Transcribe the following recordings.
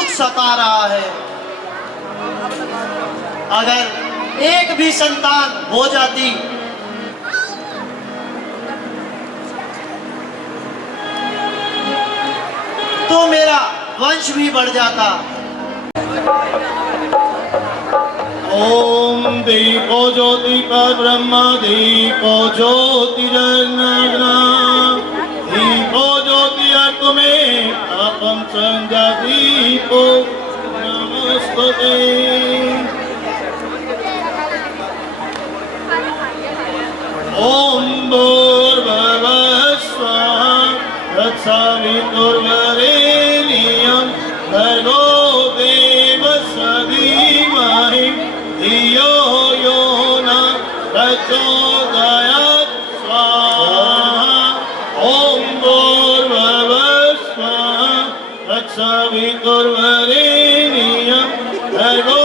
दुख सता रहा है। अगर एक भी संतान हो जाती तो मेरा वंश भी बढ़ जाता। ओम दीपो ज्योति पर ब्रह्मा दीपो ज्योतिरग्ना दीपो ज्योति तुम्हें अपम संजा दीपो नमस्तुते। ओम भूर्भुवः स्वः तत्सवितुर्वरेण्यं भर्गो देवस्य धीमहि धियो यो न प्रचोदयात् स्वाहा। ओम भूर्भुवः स्वः तत्सवितुर्वरेण्यं भर्गो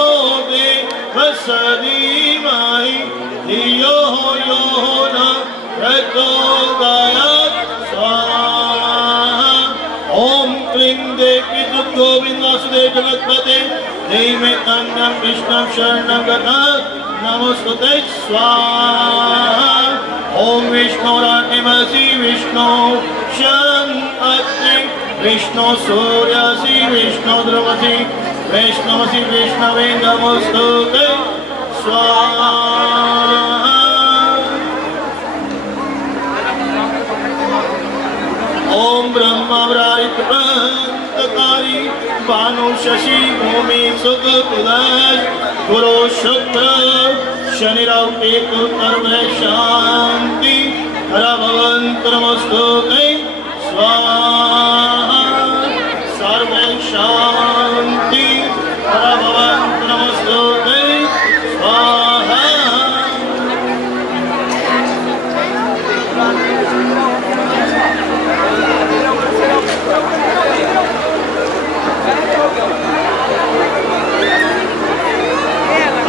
देवस्य धीमहि धियो यो न प्रचोदयात् स्वाहा। ओम क्लीं देवी गोविंद वासुदेव जगत्पते देवी तन्नं कृष्णं शरणं गतः नमोस्तुते स्वाहा। ओम विष्णुरात्मसि विष्णु शरणं विष्णु सूर्यसि विष्णु ध्रुवसि वैष्णवसि विष्णवे नमोस्तुते स्वाहा। ओम ब्रह्मा ब्राह्मणकारी भानु शशि भूमि सुख तुलस गुरु शुक्र शनि राहु केतु सर्वे शांति हर भवन्तु नमोस्तुते स्वाहा। सर्वे शांति हर भवन्तु नमोस्तुते स्वाहा।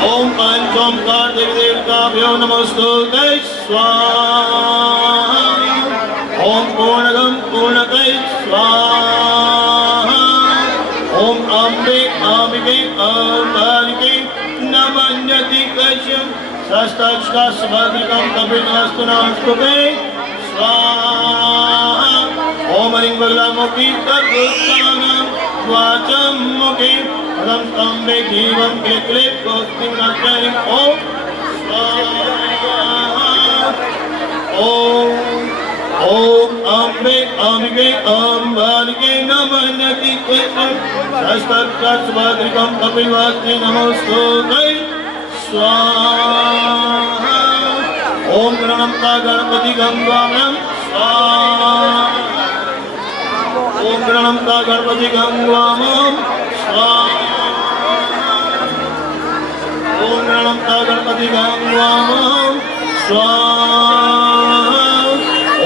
ओम पंचोमकार देवी देवताभ्यो नमोस्तुते स्वाहा। ओम पूर्णगम पूर्णतये स्वाहा। ओम अम्बे अम्बिके अम्बालिके नमन्यति कश्यं शस्त्रस्कस्वद्रिकं कपिलवस्तु नमस्तुते स्वाहा। ओम ह्रीं बगलामुखी तद्भुतानां वाचं मुखे पदं स्तंभे जीवं क्ले भक्तिं नश्यरि ओम स्वाहा। ओम अम्बे अम्बिके अम्बालिके नमन्यति कश्यं शस्त्रस्कस्वद्रिकं कपिलवस्तु नमस्तुते स्वाहा। ओम गणपता गणपति गंगामयं स्वाहा। ओम गणपता गणपति गंगामयं स्वाहा। ओम गणपता गणपति गंगामयं स्वाहा।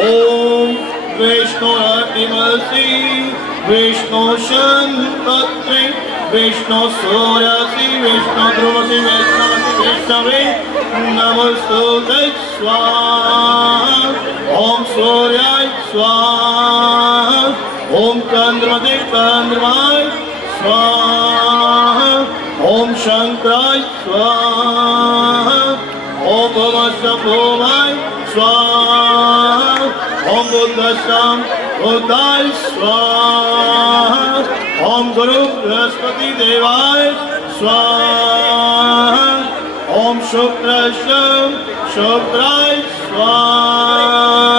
ओम विष्णु आत्मसि विष्णु शंकरे विष्णु सूर्यसि विष्णु ध्रुवसि वैष्णवसि विष्णवे नमस्तुते स्वाहा। ओम सूर्याय स्वाहा। ओम चंद्रमते चंद्रमाय स्वाहा। ओम शंकराय स्वाहा। ओम भवशंभुवाय स्वाहा। ओम बुद्धस्तं बुद्धाय स्वाहा। ओम गुरु बृहस्पति देवाय स्वाहा। ओम शुक्रस्तं शुक्राय स्वाहा।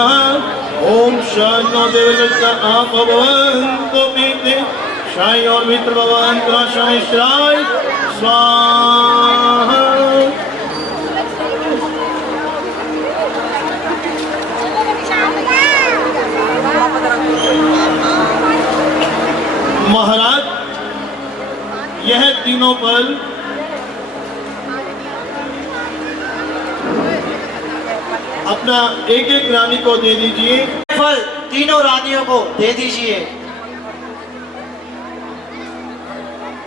ओम शनो देवदत्ता भवन्तु मिते शाय और मित्र भवन्तु शनिश्चराय स्वाहा। महाराज यह तीनों पल अपना एक एक रानी को दे दीजिए। फल तीनों रानियों को दे दीजिए।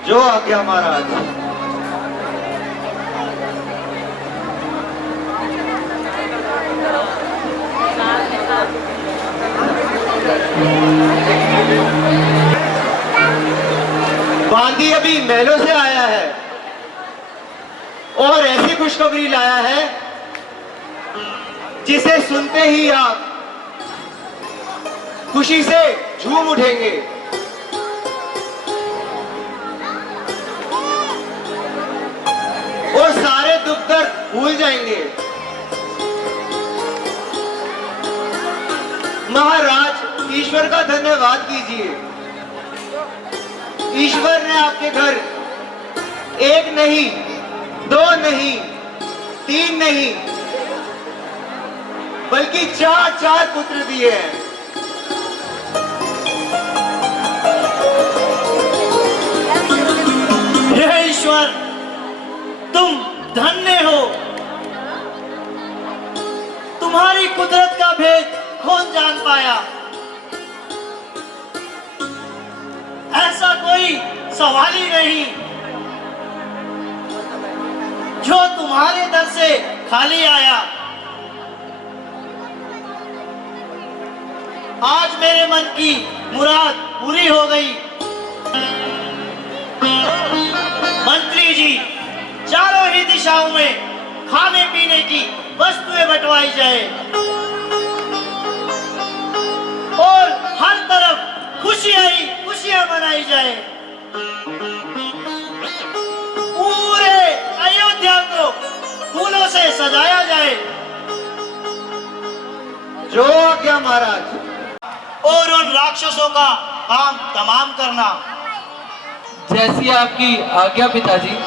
जो आज्ञा महाराज। बांदी अभी महलों से आया है और ऐसी खुशखबरी लाया है जिसे सुनते ही आप खुशी से झूम उठेंगे। और सारे दुख दर्द भूल जाएंगे। महाराज, ईश्वर का धन्यवाद कीजिए। ईश्वर ने आपके घर एक नहीं, दो नहीं, तीन नहीं, बल्कि चार चार पुत्र दिए हैं। हे ईश्वर, तुम धन्य हो। तुम्हारी कुदरत का भेद कौन जान पाया। ऐसा कोई सवाल ही नहीं जो तुम्हारे दर से खाली आया। आज मेरे मन की मुराद पूरी हो गई। मंत्री जी, चारों ही दिशाओं में खाने पीने की वस्तुएं बंटवाई जाए और हर तरफ खुशियां मनाई जाए। पूरे अयोध्या को फूलों से सजाया जाए। जो आज्ञा महाराज। और उन राक्षसों का काम तमाम करना। जैसी आपकी आज्ञा पिताजी।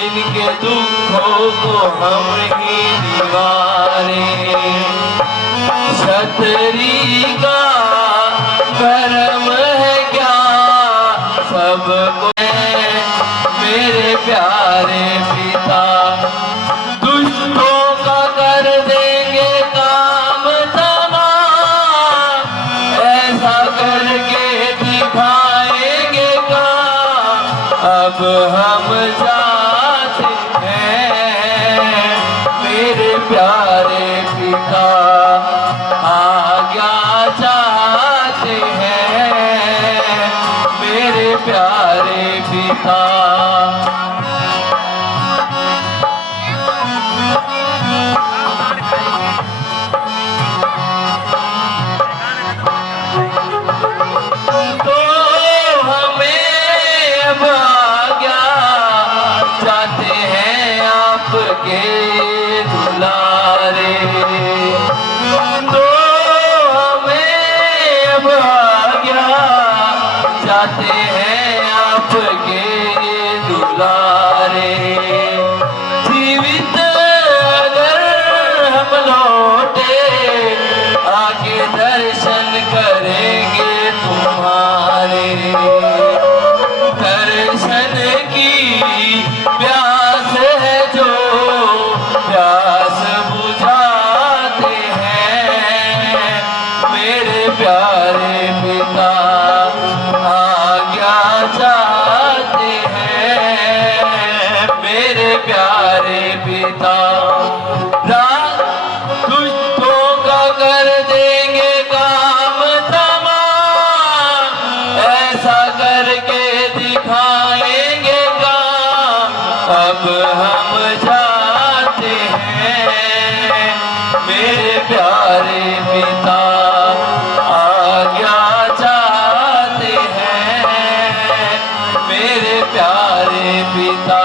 इनके दुखों को हम ही निवारे। छतरी का कर्म है क्या सबको मेरे प्यारे पिता। दुष्टों का कर देंगे काम तमाम, ऐसा करके दिखाएंगे काम। अब हम जाते हैं मेरे प्यारे पिता, आज्ञा चाहते हैं मेरे प्यारे पिता। तो हमें अब आज्ञा चाहते हैं आपके दुलारे। तो हमें अब आज्ञा चाहते हैं आपके दुलारे। जीवित अगर हम लौटे आके दर्शन करेंगे तुम्हारे। दर्शन की प्यास है जो प्यास बुझाते हैं मेरे प्यारे पिता। आज्ञा चाहते हैं मेरे प्यारे पिता। दुष्टों का कर देंगे काम तमाम, ऐसा करके दिखाएंगे काम। अब हम जाते हैं मेरे प्यारे पिता। आज्ञा चाहते हैं मेरे प्यारे पिता।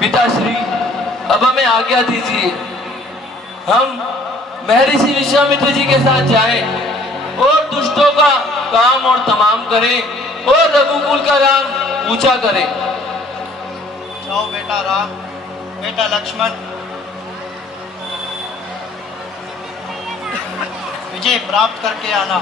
पिताश्री, अब हमें आज्ञा दीजिए, हम महर्षि विश्वामित्र जी के साथ जाएं और दुष्टों का काम और तमाम करें और रघुकुल का राम ऊंचा करें। जाओ बेटा राम, बेटा लक्ष्मण, विजय प्राप्त करके आना।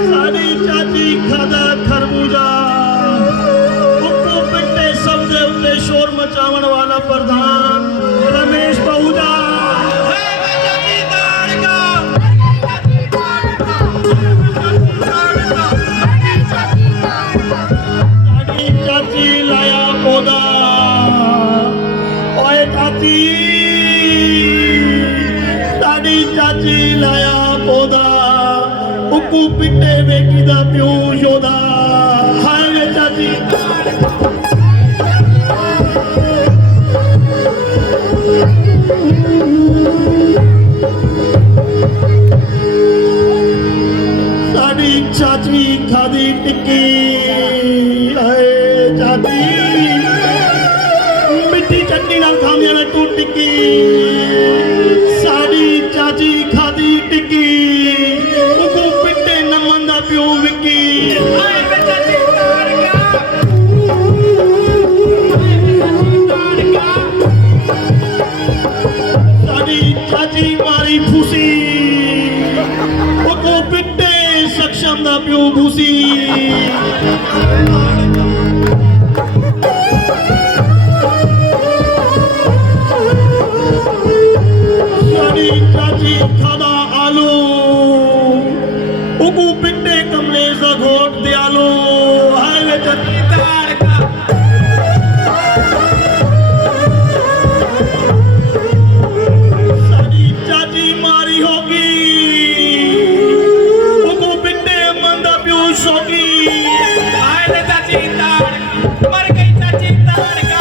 साड़ी चाची खादा खरबूजा उप्पू पिट्टे सब दे उत्ते शोर मचावन वाला प्रधान रमेश बहुजा। साड़ी चाची लाया पौधा, ओए चाची साड़ी चाची लाया पौधा। उक्कू पिट्टे बेटी दा प्यो योदा। हाय वे चाची साड़ी चाची खादी टिक्की। हाय चाची मिट्टी चटनी नाल खांदियां ने तू टिक्की। साड़ी चाची खादी टिक्की, उक्कू पिट्टे नमन दा प्यो विक्की। हाय वे चाची साड़ी चाची मारी फूसी, उक्कू पिट्टे सक्षम दा प्यो भूसी। साड़ी चाची खादा आलू, उक्कू पिट्टे कमले सा घोट दयालू। हाय वे चाची साड़ी चाची मारी होगी, उक्कू पिट्टे मंदा प्यो शौकी। हाय वे चाची मर गई चाची ताड़का।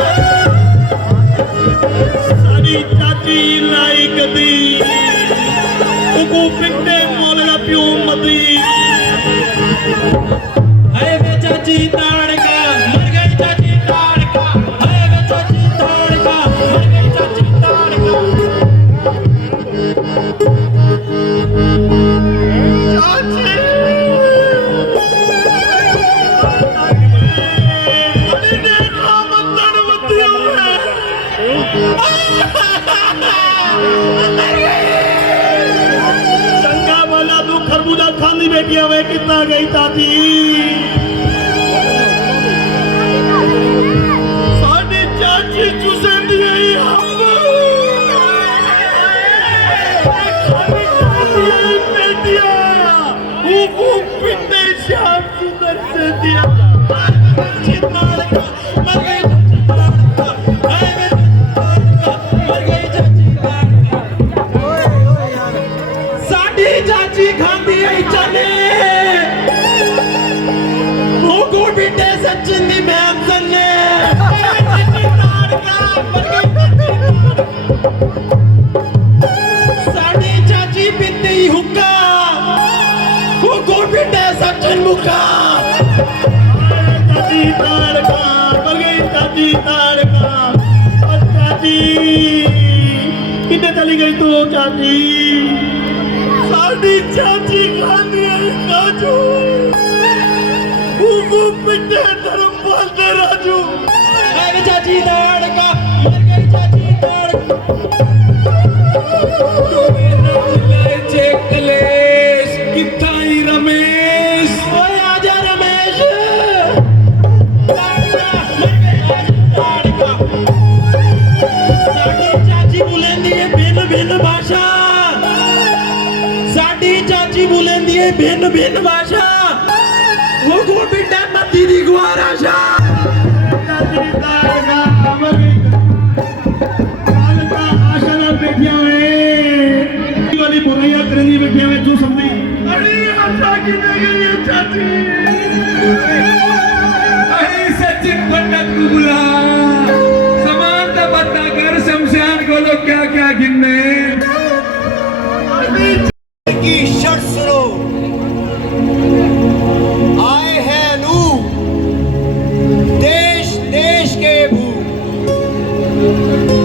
साड़ी चाची लाई गदी, उक्कू पिट्टे मोले दा प्यो मदी। हाय वे चाची ताड़का, मर गई चाची ताड़का। हाय वे चाची ताड़का, मर गई चाची ताड़का। चाची अरे देखो मंदर मतियों में चंगा वाला तू खरबूजा खानी बेटियां वे कितना गई चाची। मुखा चाची ताड़का बगे चाची ताड़का चाची कितने चली गई तू चाची साड़ी चाची खानी है राजू वो पिटे धर्म बोलते राजू अरे चाची ताड़का मर गई चाची ताड़का कलेश कितना ही रमेश ओए आजा रमेश साडी चाची बुलेंदी है भिन्न भिन्न भाषा साडी चाची बुलेंदी है भिन्न भिन्न भाषा वो को बिटा मती दी गुआराशा चाची तारका अमर कालका आशा बैठिया है वाली बुराइयां करनी बैठे हुए तू समझी अरे आशा की नहीं है चाची अरे सचिन पंडित को बुला समानता बता कर शमशान को लोग क्या क्या गिनने की शर्त सुनो आए हैं नू देश देश के भू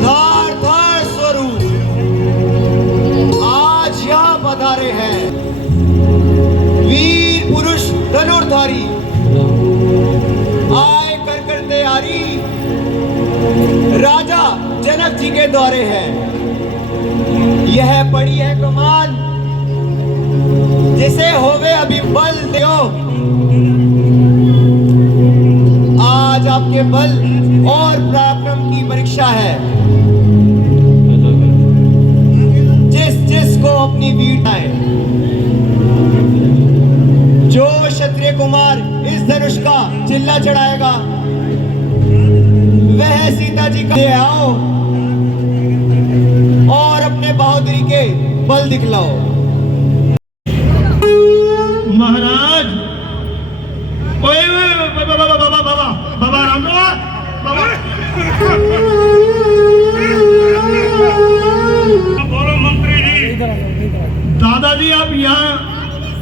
धार धार स्वरूप आज यहाँ पधारे हैं वीर पुरुष धनुर्धारी आए कर कर तैयारी राजा जनक जी के द्वारे है यह पड़ी है कमान जिसे होवे अभी बल दो आज आपके बल और पराक्रम की परीक्षा है जिस जिसको अपनी वीर आए जो क्षत्रिय कुमार इस धनुष का चिल्ला चढ़ाएगा वह सीता जी का ले आओ और अपने बहादुरी के बल दिखलाओ महाराज ओए बाबा बाबा बाबा बाबा बाबा राम बाबा बोलो मंत्री जी दादाजी आप यहाँ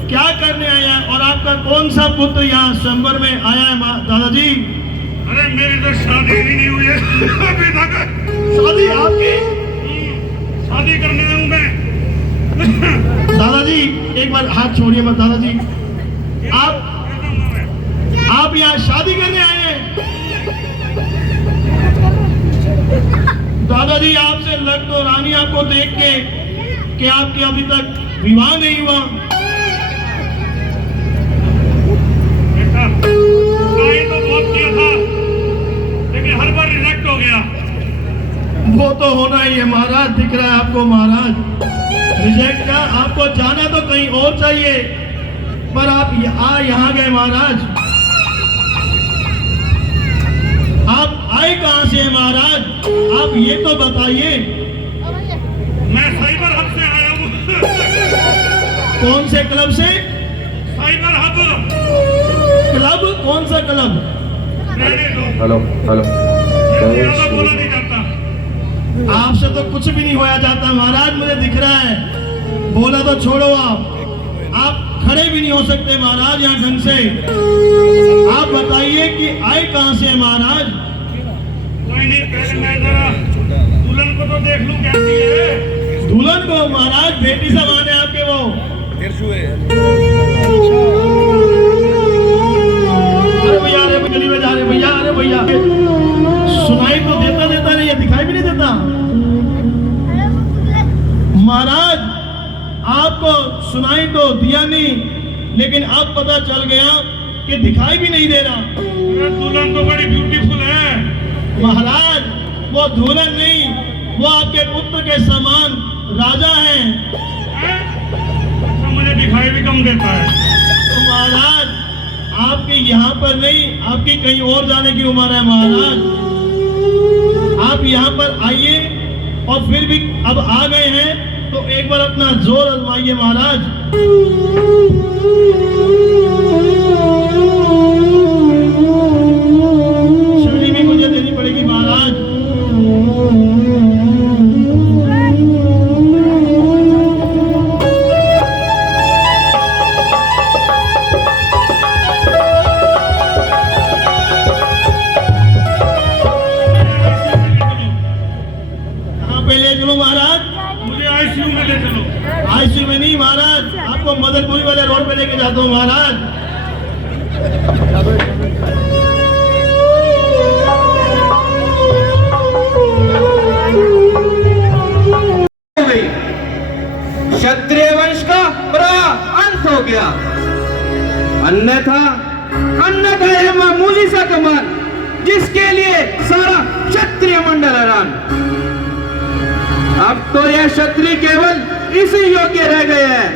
क्या करने आए हैं और आपका कौन सा पुत्र यहाँ स्वयंवर में आया है दादाजी अरे मेरी तो शादी ही नहीं हुई है अभी तक शादी आपकी शादी करने आया हूँ मैं दादाजी एक बार हाथ छोड़िए मत दादाजी आप यहाँ शादी करने आए हैं दादाजी आपसे लग तो रानी आपको देख के कि आपके अभी तक विवाह नहीं हुआ बेटा ट्राई तो बहुत किया था लेकिन हर बार रिजेक्ट हो गया वो तो होना ही है महाराज दिख रहा है आपको महाराज रिजेक्ट का आपको जाना तो कहीं और चाहिए पर आप यहाँ गए महाराज आप आए कहां से हैं महाराज आप ये तो बताइए मैं साइबर हब से आया हूँ कौन से क्लब से साइबर हब क्लब कौन सा क्लब रहने दो हेलो हेलो मैं ज्यादा बोला नहीं जाता आपसे तो कुछ भी नहीं होया जाता महाराज मुझे दिख रहा है बोला तो छोड़ो आप खड़े भी नहीं हो सकते महाराज यहाँ ढंग से आप बताइए कि आए कहां से महाराज कोई नहीं पहले मैं जरा दुल्हन को तो देख लूं कैसी है दुल्हन को महाराज बेटी समान है आपके वो अरे भैया गली में जा रहे भैया अरे भैया सुनाई तो देता नहीं है दिखाई भी नहीं देता महाराज आपको सुनाई तो दिया नहीं लेकिन अब पता चल गया कि दिखाई भी नहीं दे रहा दुल्हन तो बड़ी ब्यूटीफुल है महाराज वो दुल्हन नहीं वो आपके पुत्र के समान राजा हैं अच्छा मुझे दिखाई भी कम देता है तो महाराज आपके यहाँ पर नहीं आपकी कहीं और जाने की उम्र है महाराज आप यहाँ पर आइए और फिर भी अब आ गए हैं तो एक बार अपना जोर आजमाइए महाराज छड़ी भी मुझे देनी पड़ेगी महाराज समान, जिसके लिए सारा क्षत्रिय मंडल हैरान। अब तो यह क्षत्रिय केवल इसी योग्य रह गए हैं,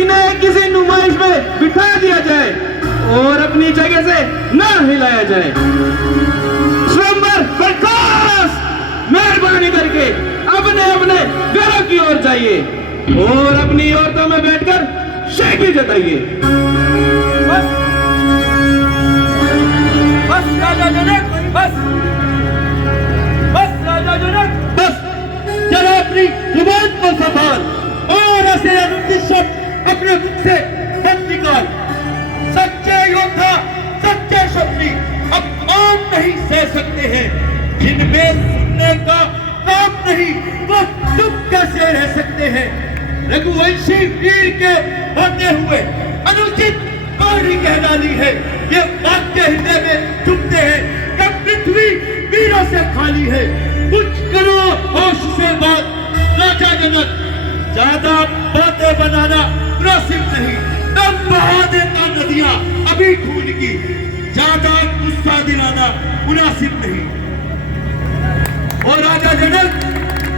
इन्हें किसी नुमाइश में बिठा दिया जाए और अपनी जगह से न हिलाया जाए। स्वयंवर बर्खास्त, मेहरबानी करके अपने अपने घरों की ओर जाइए और अपनी औरतों में बैठकर शेखी जताइए। बस बस राजा जनक, बस बस राजा जनक, बस जरा अपनी जुबान को संभाल और ऐसे अनुचित शब्द अपने मुख से मत निकाल। सच्चे योद्धा, सच्चे क्षत्रिय अपमान नहीं सह सकते हैं, जिनमें सुनने का काम नहीं वो चुप कैसे रह सकते हैं। रघुवंशी वीर के होते हुए अनुचित बाणी कह डाली है, ये वाक्य हृदय में चुभते हैं। कब पृथ्वी वीरों से खाली है, कुछ करो होश से बात राजा जनक। ज्यादा बातें बनाना मुनासिब नहीं, तब बहा देता नदियां अभी खून की। ज्यादा गुस्सा दिलाना मुनासिब नहीं। और राजा जनक,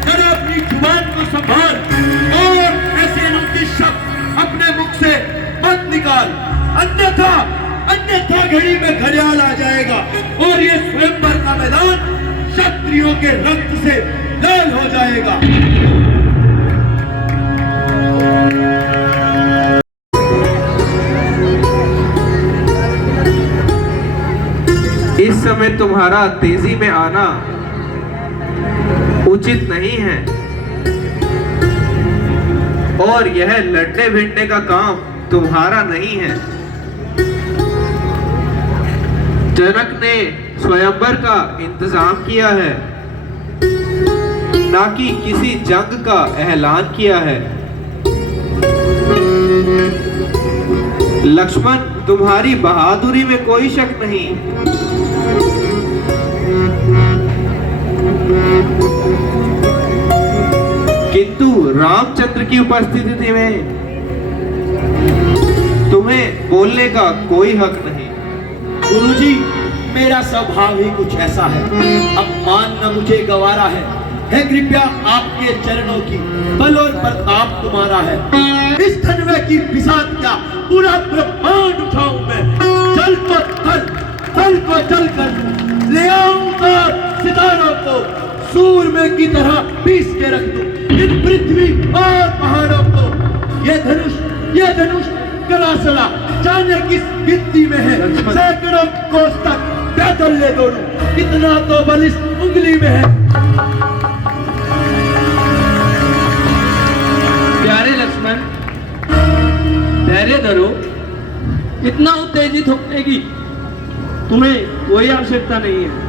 जरा अपनी जुबान को संभाल और ऐसे अनुचित शब्द अपने मुख से मत निकाल, अन्यथा अन्यथा घड़ी में घड़ियाल आ जाएगा और ये स्वयंवर का मैदान क्षत्रियों के रक्त से लाल हो जाएगा। इस समय तुम्हारा तेजी में आना उचित नहीं है और यह लड़ने भिड़ने का काम तुम्हारा नहीं है। जनक ने स्वयंवर का इंतजाम किया है, ना कि किसी जंग का ऐलान किया है। लक्ष्मण, तुम्हारी बहादुरी में कोई शक नहीं, किंतु रामचंद्र की उपस्थिति में तुम्हें बोलने का कोई हक नहीं। गुरुजी, मेरा स्वभाव ही कुछ ऐसा है, अपमान न मुझे गवारा है कृपया आपके चरणों की, बल और प्रताप तुम्हारा है। इस धनवे की बिसात क्या पूरा ब्रह्मांड उठाऊं मैं, जल को थल को जल कर ले आऊंगा सितारों को, सूरमे की तरह पीस के रख दूं इन पृथ्वी और पहाड़ों को। ये धनुष कलासला जाने किस गिनती में है, सैकड़ों कोस तक पैदल ले दौड़ूं, कितना तो बल इस उंगली में है। प्यारे लक्ष्मण, धैर्य धरो, इतना उत्तेजित होने की तुम्हें कोई आवश्यकता नहीं है।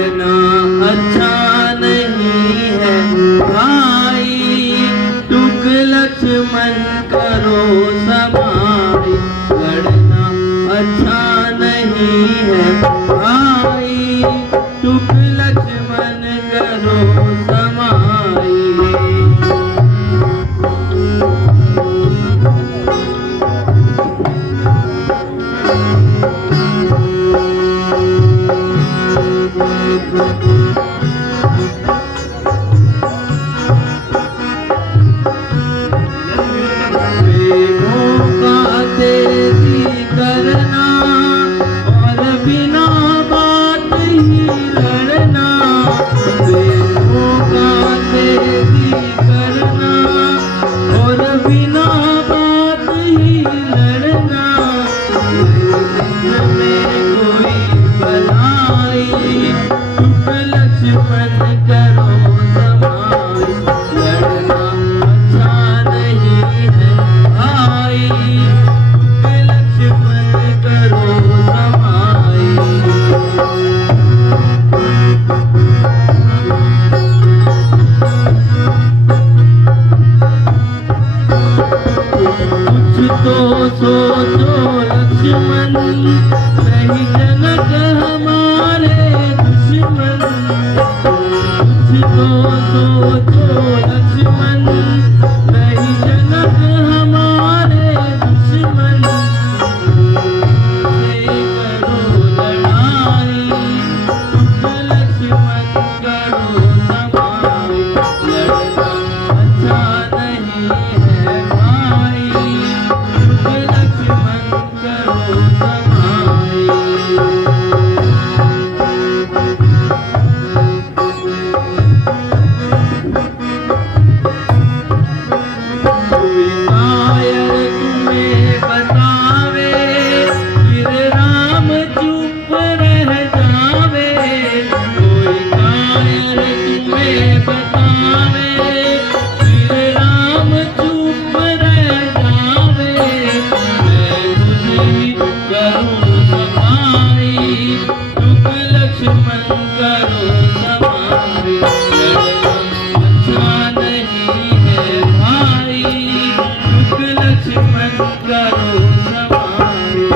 लड़ना अच्छा नहीं है भाई, तो सोचो लक्ष्मण, नहीं जनक हमारे दुश्मन। कुछ तो सोचो लक्ष्मण, नहीं जनक हमारे दुश्मन। से करो लड़ाई, लक्ष्मण करो समाई। लड़ना अच्छा नहीं है भाई, लक्ष्मण करो समाई। कोई कायर तुम्हें बतावे, फिर राम चुप रह जावे। कोई कायर तुम्हें बतावे, फिर राम चुप रह जावे। मैं खुद ही करूँ समाई, दुख लक्ष्मण करो समाई। लड़ना अच्छा नहीं है भाई, दुख लक्ष्मण करो समाई।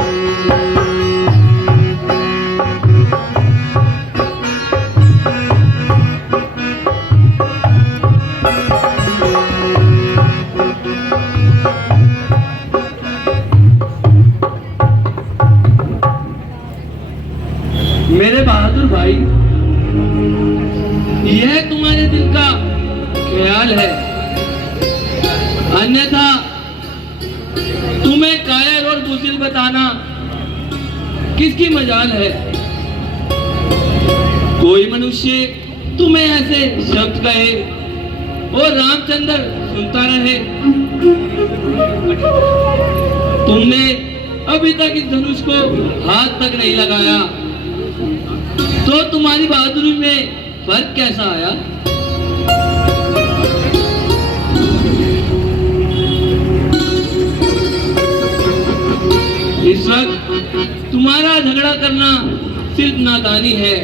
मेरे बहादुर भाई, यह तुम्हारे दिल का ख्याल है, अन्यथा तुम्हें कायर और बुज़दिल बताना किसकी मजाल है। कोई मनुष्य तुम्हें ऐसे शब्द कहे और रामचंद्र सुनता रहे। तुमने अभी तक इस धनुष को हाथ तक नहीं लगाया, तो तुम्हारी बहादुरी में फर्क कैसा आया? इस वक्त तुम्हारा झगड़ा करना सिर्फ नादानी है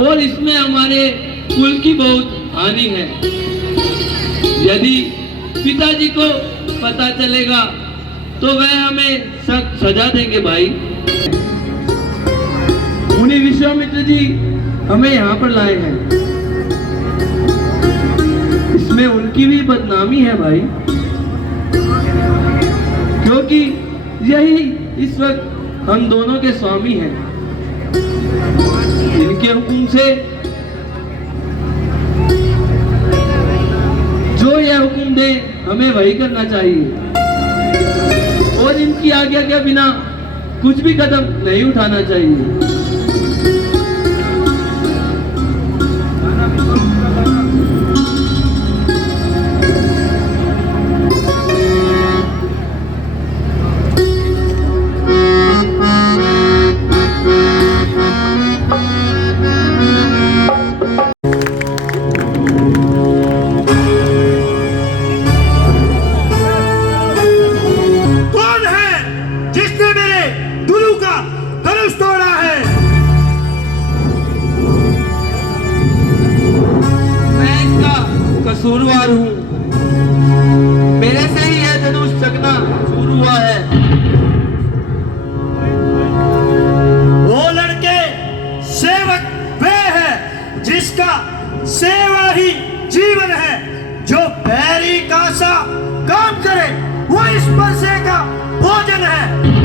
और इसमें हमारे कुल की बहुत हानि है। यदि पिताजी को पता चलेगा तो वह हमें सख्त सजा देंगे भाई। मुनि विश्वामित्र जी हमें यहाँ पर लाए हैं, इसमें उनकी भी बदनामी है भाई, क्योंकि यही इस वक्त हम दोनों के स्वामी हैं। इनके हुक्म से जो यह हुक्म दे हमें वही करना चाहिए और इनकी आज्ञा के बिना कुछ भी कदम नहीं उठाना चाहिए। कौन है जिसने मेरे गुरु का धनुष तोड़ा है? मैं इसका कसूरवार हूँ, मेरे से ही यह धनुष चकना शुरू हुआ है। वो लड़के सेवक वे है जिसका सेवा ही जीवन है। जो बैरी का सा काम करे वो इस बरसे का भोजन है।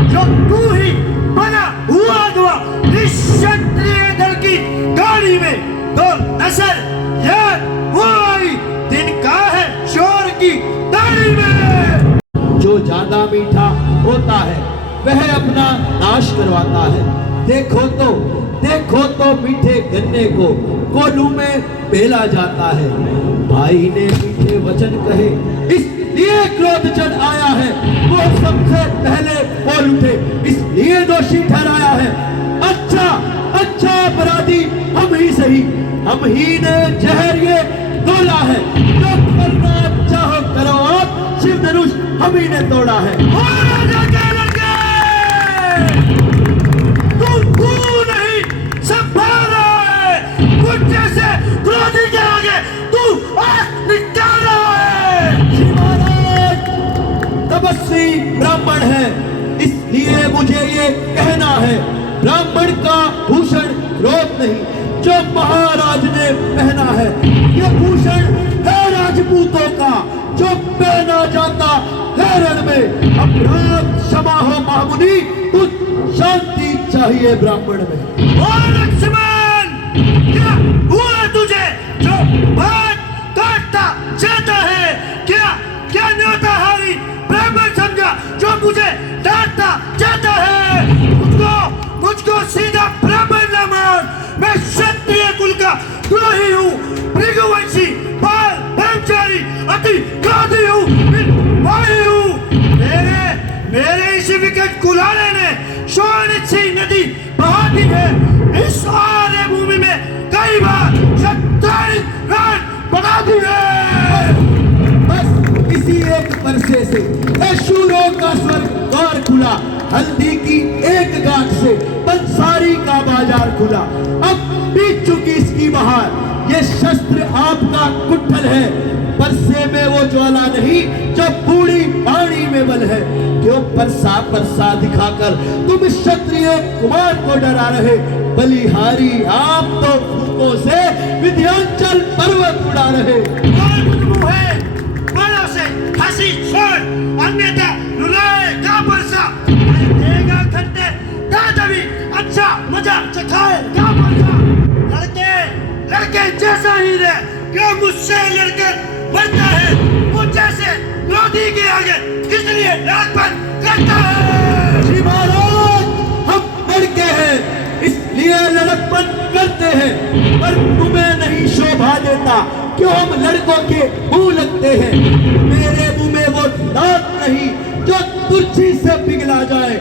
जो तू ही बना हुआ दुआ इस क्षत्रिय दल की गाड़ी में तो नजर याद वो आई दिन का है शोर की ताड़ी में। जो ज्यादा मीठा होता है वह अपना नाश करवाता है। देखो तो मीठे गन्ने को कोलू में पेला जाता है। भाई ने मीठे वचन कहे इसलिए क्रोध चढ़ आया है। वो सबसे पहले बोल उठे इसलिए दोषी ठहराया है। अच्छा अपराधी हम ही सही, हम ही ने जहर ये तोला है। जो करना चाहो करो आप, शिव धनुष हम ही ने तोड़ा है। तू नहीं संभाला है, कुछ जैसे क्रोधी के आगे तू आंख निकाल रहा है। तपस्वी ब्राह्मण है, इसलिए मुझे ये कहना है, ब्राह्मण का भूषण क्रोध नहीं जो महाराज ने पहना है, ये भूषण है राजपूतों का जो पहना जाता है रण में। अपराध क्षमा हो महामुनि, कुछ शांति चाहिए ब्राह्मण में। और लक्ष्मण, क्या हुआ तुझे जो बात काटता जाता है? क्या क्या न्योताहारी ब्राह्मण समझा जो मुझे डांटता जाता है? मुझको सीधा ब्राह्मण न मान, मैं क्षत्रिय कुल का द्रोही हूँ, भृगुवंशी, बाल ब्रह्मचारी, अति क्रोधी हूँ, निर्मोही हूँ। मेरे इसी विकट कुलाने ने शोणित नदी बहा दी है। इस आर्य भूमि में कई बार क्षत्रिय रण बना दी है। बस इसी एक परसे से शूरों का स्वर्ग द्वार खुला, हल्दी की एक गांठ से पंसारी का बाजार खुला। अब बीत चुकी इसकी बहार, ये शस्त्र आपका कुट्ठल है, परसे में वो ज्वाला नहीं जो बूढ़ी पानी में बल है। क्यों परसा परसा दिखाकर तुम क्षत्रिय कुमार को डरा रहे? बलिहारी आप तो फूकों से विंध्याचल पर्वत उड़ा रहे। बालों से हंसी छोड़, अन्यथा रुलाएगा परसा, देगा खट्टे दादा भी अच्छा मजा चखाएगा परसा। लड़के जैसा ही रहे, क्यों मुझसे लड़कर बढ़ता है? मुझ जैसे क्रोधी के आगे किस लिए लड़कपन करता है? श्री महाराज, हम लड़के हैं इसलिए लड़कपन करते हैं, पर तुम्हें नहीं शोभा देता क्यों हम लड़कों के मुंह लगते हैं। मेरे मुंह में वो दांत नहीं जो तुर्ची से पिघला जाए।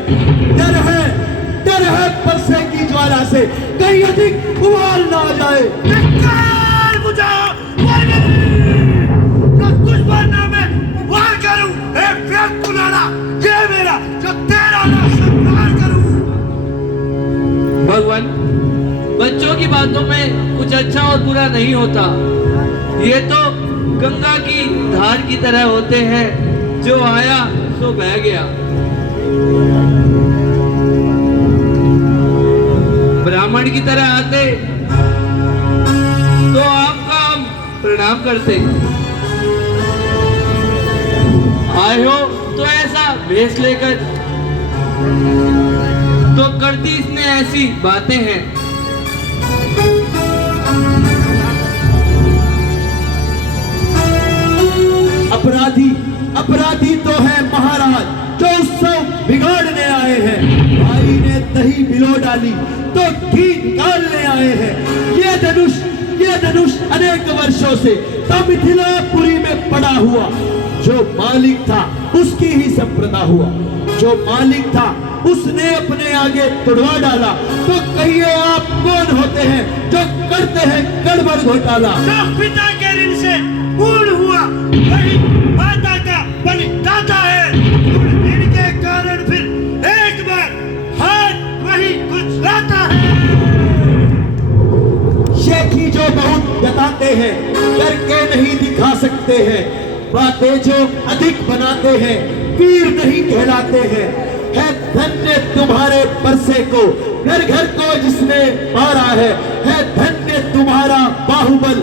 डर है परसे की ज्वाला से कहीं अधिक उबाल ना आ जाए। कुछ बनना मैं वार करूं, ये मेरा जो तेरा नाम करूं। भगवान, बच्चों की बातों में कुछ अच्छा और बुरा नहीं होता, ये तो गंगा की धार की तरह होते हैं, जो आया सो बह गया। ब्राह्मण की तरह आते तो आपका हम प्रणाम करते, आए हो तो ऐसा भेष लेकर, तो करती इसने ऐसी बातें हैं। अपराधी तो है महाराज जो उत्सव बिगाड़ने आए हैं। भाई ने दही मिलो डाली तो घी निकालने आए हैं। ये धनुष अनेक वर्षों से मिथिलापुरी में पड़ा हुआ, जो मालिक था उसकी ही संप्रदा हुआ। जो मालिक था उसने अपने आगे तुड़वा डाला, तो कहिए आप कौन होते हैं जो करते हैं गड़बड़ घोटाला? जो पिता के ऋण से पूर्ण हुआ वही माता का बलिदाता है। ऋण के कारण फिर एक बार हाथ वही कुछ लाता है। शेखी जो बहुत जताते हैं करके नहीं दिखा सकते हैं, बातें जो अधिक बनाते हैं वीर नहीं कहलाते हैं। है धन्य तुम्हारे परसे को, घर घर को जिसने मारा है धन्य तुम्हारा बाहुबल।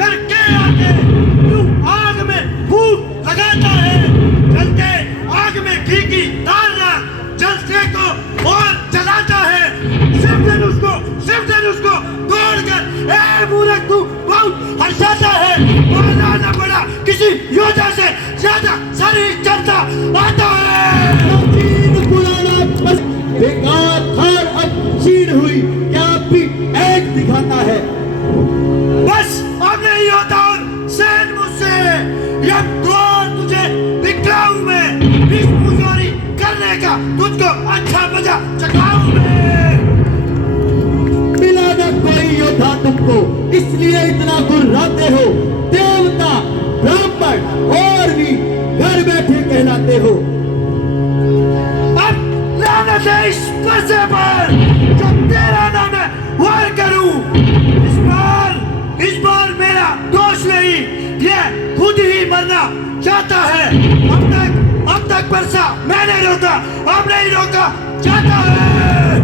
करके आगे तू आग में फूंक लगाता है, जलते आग में घी की डालना, जलते को और जलाता है। सिर्फ धनुष को तोड़कर ए मूर्ख तू बहुत हंसाता है। मारना न पड़ा किसी योद्धा से ज्यादा शरीर चलता आता है। बेकार खार अब चीन हुई, क्या भी एक दिखाता है। बस अब नहीं होता और सैन मुझसे, यह द्वार तुझे दिखलाऊं मैं, इस पुजारी करने का तुझको अच्छा मजा चखाऊं मैं। मिला न कोई योद्धा तुमको इसलिए इतना गुर्राते हो। देवता ब्राह्मण और भी घर बैठे कहलाते हो। अब लानत है इस परसे पर जो तेरा नाम है वार करूं। इस बार मेरा दोष नहीं, ये खुद ही मरना चाहता है। अब परसा मैंने रोका, आपने ही रोका। जाता है।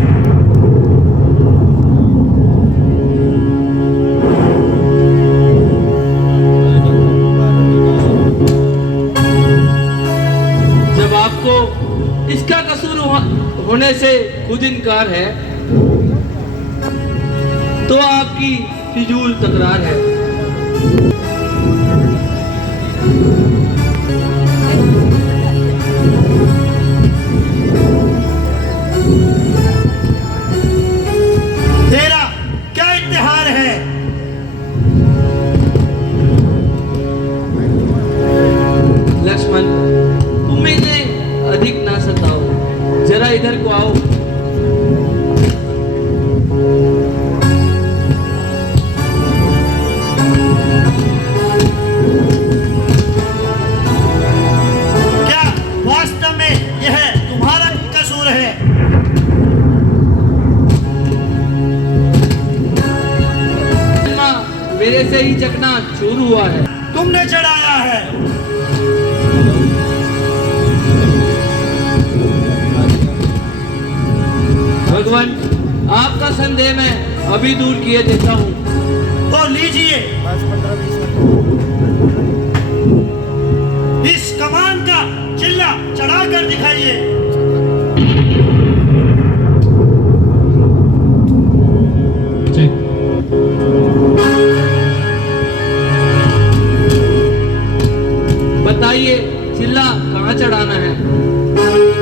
जब आपको इसका कसूर होने से खुद इनकार है तो आपकी फिजूल तकरार है। तेरा क्या इत्तेहार है? लक्ष्मण, तुम इन्हें अधिक ना सताओ, जरा इधर को आओ। क्या वास्तव में यह तुम्हारा ही कसूर है? मेरे से ही चकना चूर हुआ है। तुमने चढ़ाया है। भगवान, आपका संदेह मैं अभी दूर किए देता हूँ। तो लीजिए इस कमान का चिल्ला चढ़ा कर दिखाइए। बताइए, चिल्ला कहाँ चढ़ाना है?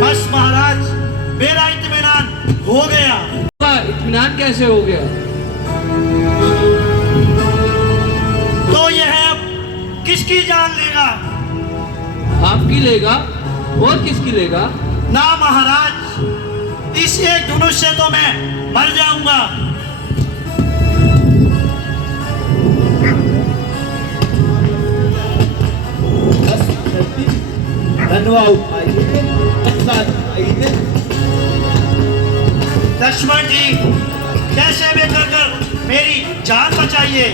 बस महाराज, मेरा इत्मीनान हो गया। इत्मीनान कैसे हो गया? तो यह अब किसकी जान लेगा? आपकी लेगा और किसकी लेगा? ना महाराज, इस एक धनुष से तो मैं मर जाऊंगा। धन्यवाद उठाइए, साथ उठाइए। लक्ष्मण जी, कैसे भी कर मेरी जान बचाइए।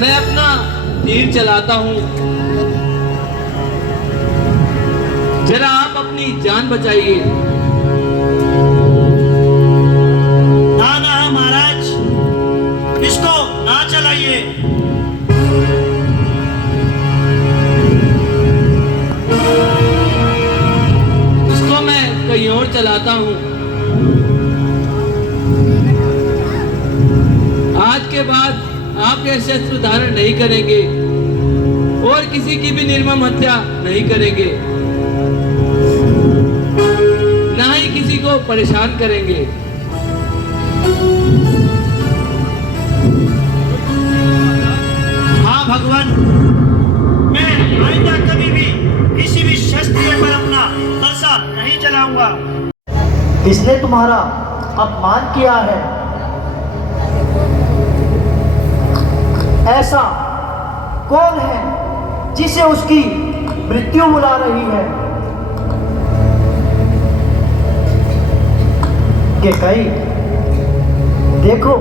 मैं अपना तीर चलाता हूँ, जरा आप अपनी जान बचाइए। ना ना महाराज, इसको ना चलाइए। इसको मैं कहीं और चलाता हूँ। आज के बाद आप ये शस्त्र धारण नहीं करेंगे और किसी की भी निर्मम हत्या नहीं करेंगे, ना ही किसी को परेशान करेंगे। हाँ भगवान, मैं आइंदा कभी भी किसी भी शस्त्र पर अपना परसा नहीं चलाऊंगा। इसने तुम्हारा अपमान किया है। ऐसा कौन है जिसे उसकी मृत्यु बुला रही है? कि कहीं देखो,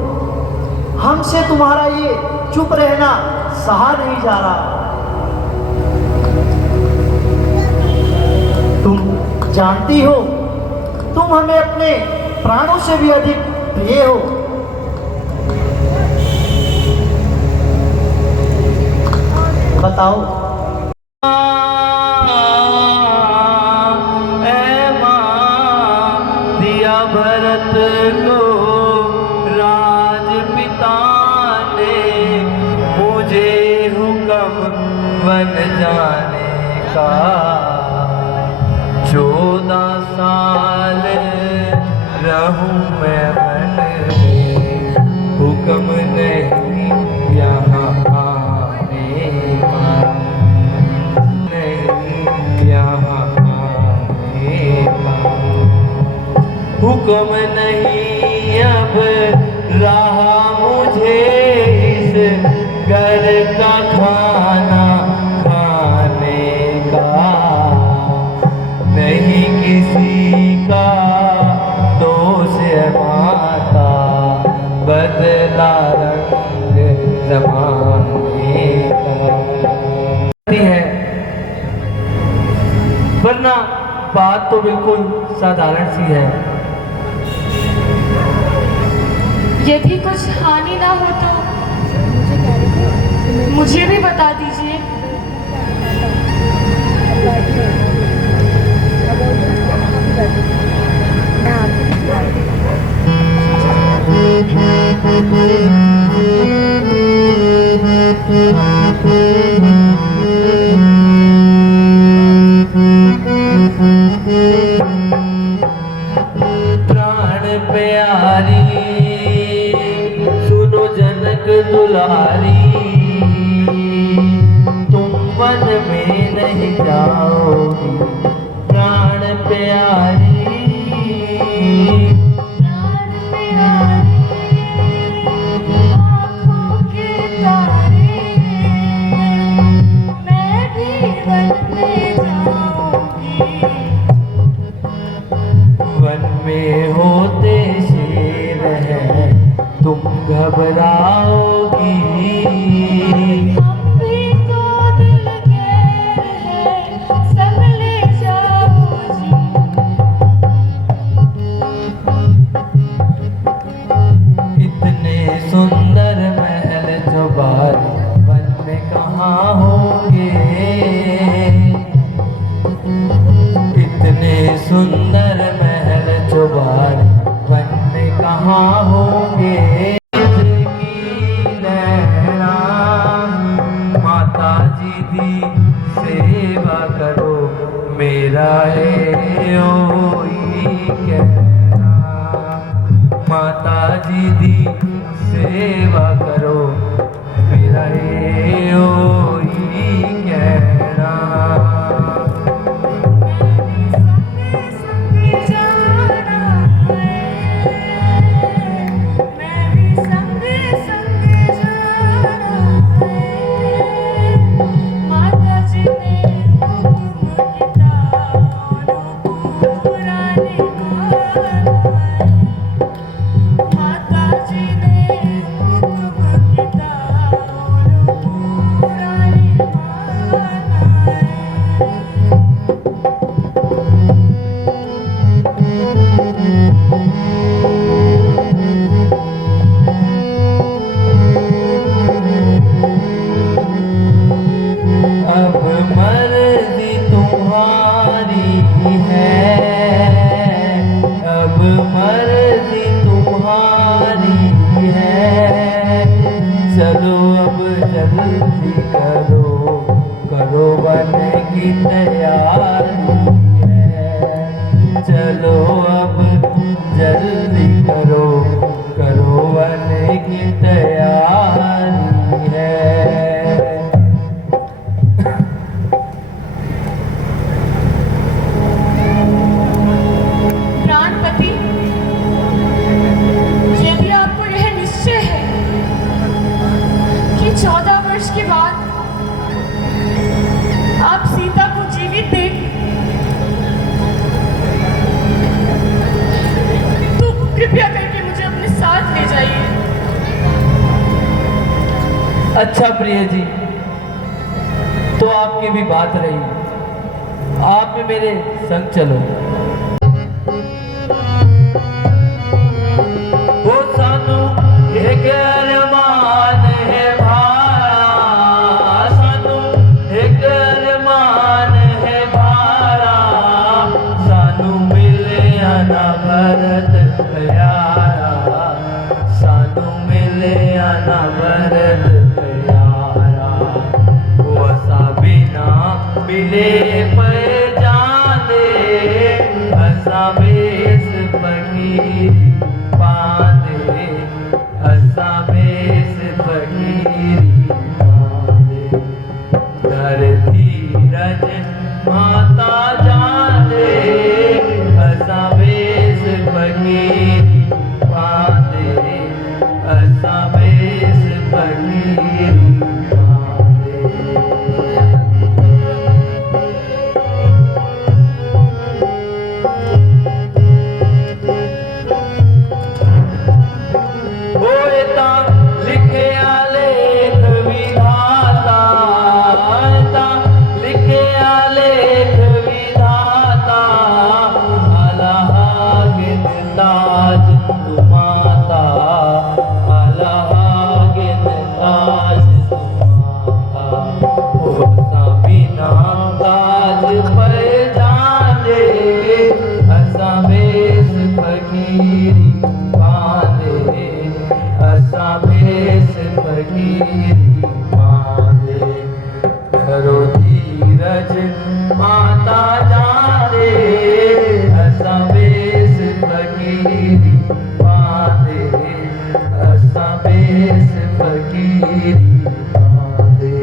हमसे तुम्हारा ये चुप रहना सहा नहीं जा रहा। तुम जानती हो, तुम हमें अपने प्राणों से भी अधिक प्रिय हो। बताओ। दिया भरत को राजपिता ने, मुझे हुक्म बन जाने का। 14 साल रहूं मैं वन में, हुक्म नहीं यहाँ आने का, नहीं यहाँ आने का। हुक्म नहीं अब रहा मुझे इस घर का खाना खाने का, नहीं किसी बात तो बिल्कुल साधारण सी है। यदि कुछ हानि ना हो तो मुझे भी बता दीजिए। प्राण प्यारी सुनो जनक दुलारी, तुम वन में नहीं जाओगी प्राण प्यारी। आँखों के तारे, मैं भी वन में जाऊंगी। वन में होते शेर है तुम घबराओगी। हम भी तो दिल गैर है, संग ले जाओ जी। इतने सुंदर महल जो बारी वन में कहाँ होंगे। इतने सुंदर महल जो बारी वन में कहाँ होंगे। की लहरा माता जी दी सेवा करो, मेरा है ओई कहना। माता जी दी सेवा करो, मेरा है ओई कहना। संग जाना है, मैं भी संग संग जाना है। माता जी ने हुक्म किया पूरा निभाना है। माता जी ने हुक्म किया पूरा निभाना है। अब मर्जी तुम्हारी है, अब मर्जी तुम्हारी है। चलो अब जल्दी करो, करो वन की तैयारी है। चलो अब जल्दी करो, करो वन की तैयारी है। प्राणपति, यदि आपको यह निश्चय है कि 14 वर्ष के बाद आप सीता को जीवित देख, तो कृपया करके मुझे अपने साथ ले जाइए। अच्छा प्रिय जी, तो आपकी भी बात रही, आप भी मेरे संग चलो। वो सानू एक अरमान है भारा, सानू एक अरमान है भारा। सानू मिले आना भरत प्यारा, सानू मिले आना भरत प्यारा। वो असा बिना मिले जाने, असा बेस फकीरी पांदे, असा बेस फकीरी पांदे। कर धीरज माता जाने, असा बेस फकीरी पांदे, असा बेस फकीरी पांदे। होए ता फकीरी बांधे असा भेस फकीरी बांधे करो धीरज माता जाने असा भेस फकीरी बांधे असा भेस फकीरी बांधे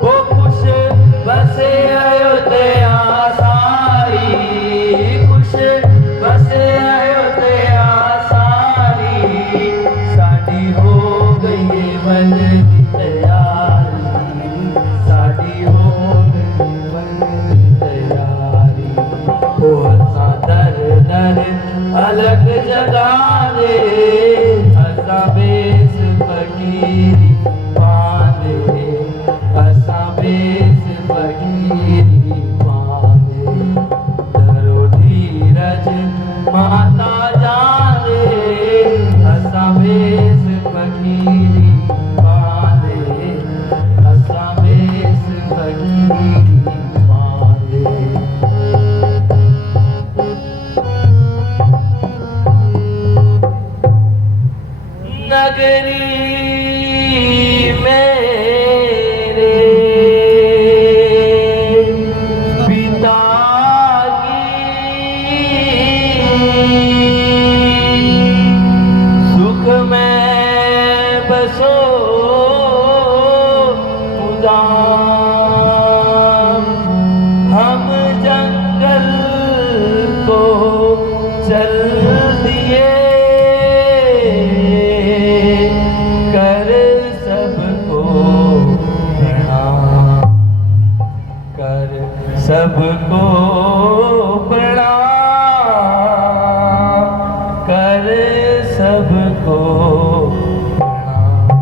वो खुश बसे अयोध्या सारी, खुश बसे अयोध्या सारी, साड़ी हो गई वन की तैयारी, साड़ी हो गई वन की तैयारी, वो हंसा दर दर अलग जगा दे हंसा बेस फकीरी बांधे असा बेस फकीरी बांधे धरो धीरज माता जाने असा बेस फकीरी बांधे असा बेस फकीरी बांधे नगरी मेरे पिता की सुख में बसो मुदाम, हम जंगल को चल दिए कर सबको प्रणाम, कर सबको प्रणाम, कर सबको प्रणाम।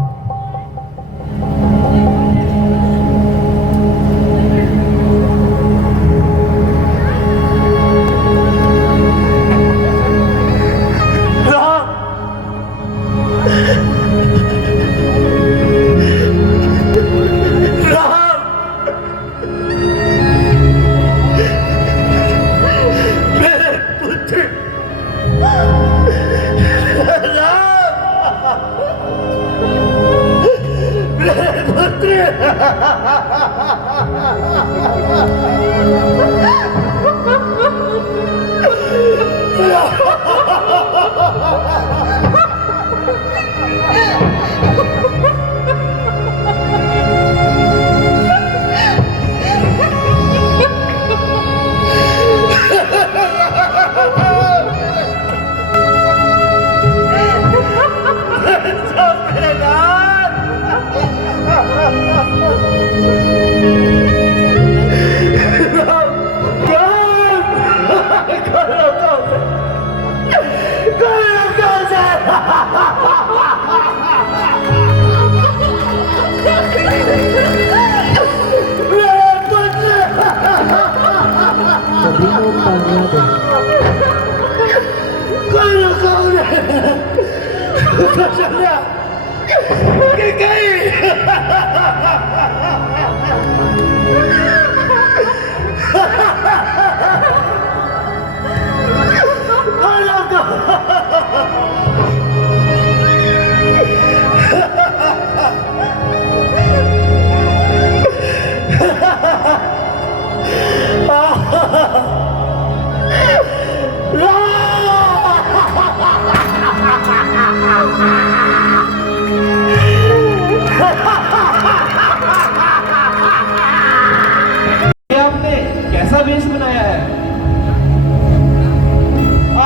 ये आपने कैसा वेश बनाया है?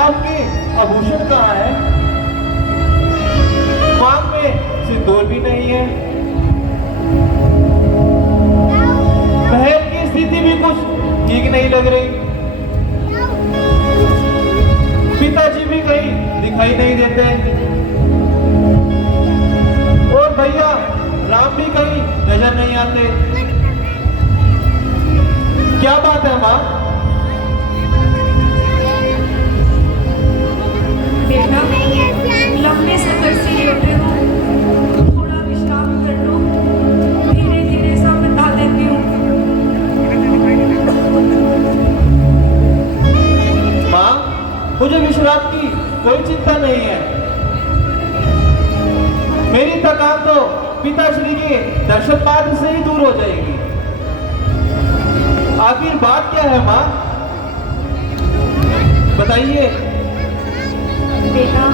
आपके आभूषण कहाँ है? मेरी थकान तो पिताश्री के दर्शन मात्र से ही दूर हो जाएगी। आखिर बात क्या है माँ, बताइए। बेटा,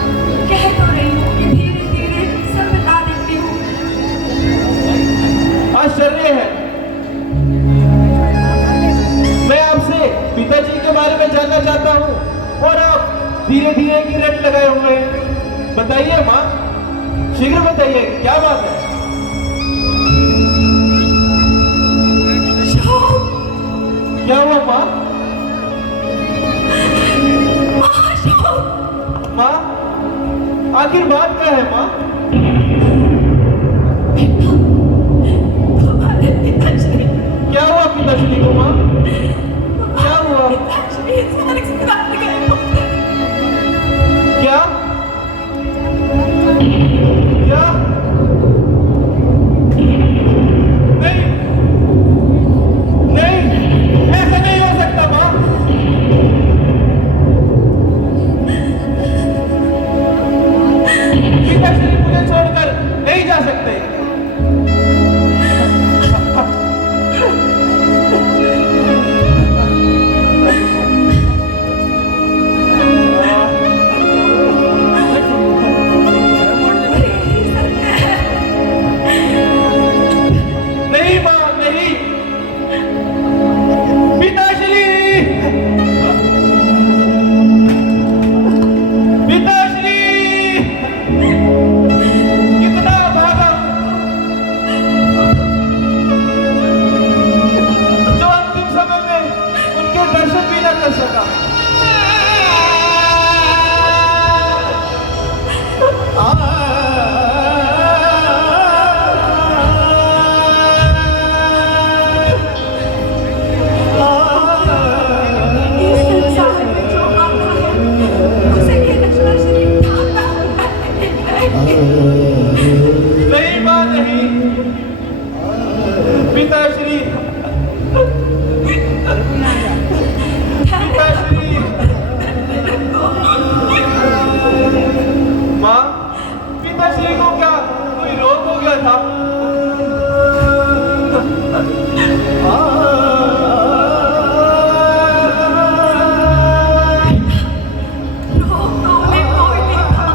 कह तो रही हूँ कि धीरे धीरे सब बता देती हूँ। आश्चर्य है, मैं आपसे पिताजी के बारे में जानना चाहता हूँ और आप धीरे धीरे की रट लगाए हुए हैं। बताइए माँ, शीघ्र बताइए, क्या बात है? क्या हुआ माँ? माँ, आखिर बात क्या है माँ? तुम्हारे पिताश्री, क्या हुआ पिताश्री को माँ? क्या हुआ? पिताश्री सड़क से उतार गए पुत्र। क्या? क्या? नहीं, नहीं, ऐसा नहीं हो सकता माँ। पिताश्री मुझे छोड़कर नहीं जा सकते। नहीं माँ, नहीं। पिताश्री, पिताश्री, कितना भागा जो अंतिम समय में उनके दर्शन भी न कर सका। इस संसार में जो आता है, उसे ये नशा शरीर ढाका है। नहीं माँ, नहीं। पिताश्री, पिताश्री, माँ, पिताश्री को क्या कोई रोग हो गया था? रोग तो उन्हें कोई नहीं था।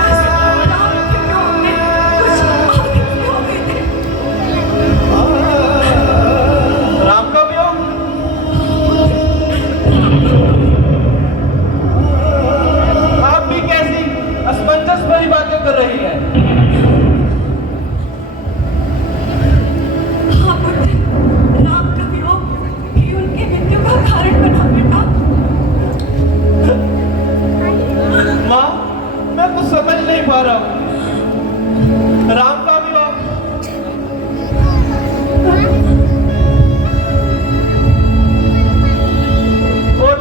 बस राम के प्यार में कुछ आगे हो गए थे। राम का वियोग? आप भी कैसी असमंजस भरी बातें कर रही हैं? हाँ पुत्र, राम का वियोग भी उनकी मृत्यु का कारण बना बेटा। माँ, मैं कुछ समझ नहीं पा रहा हूँ। राम का वियोग? और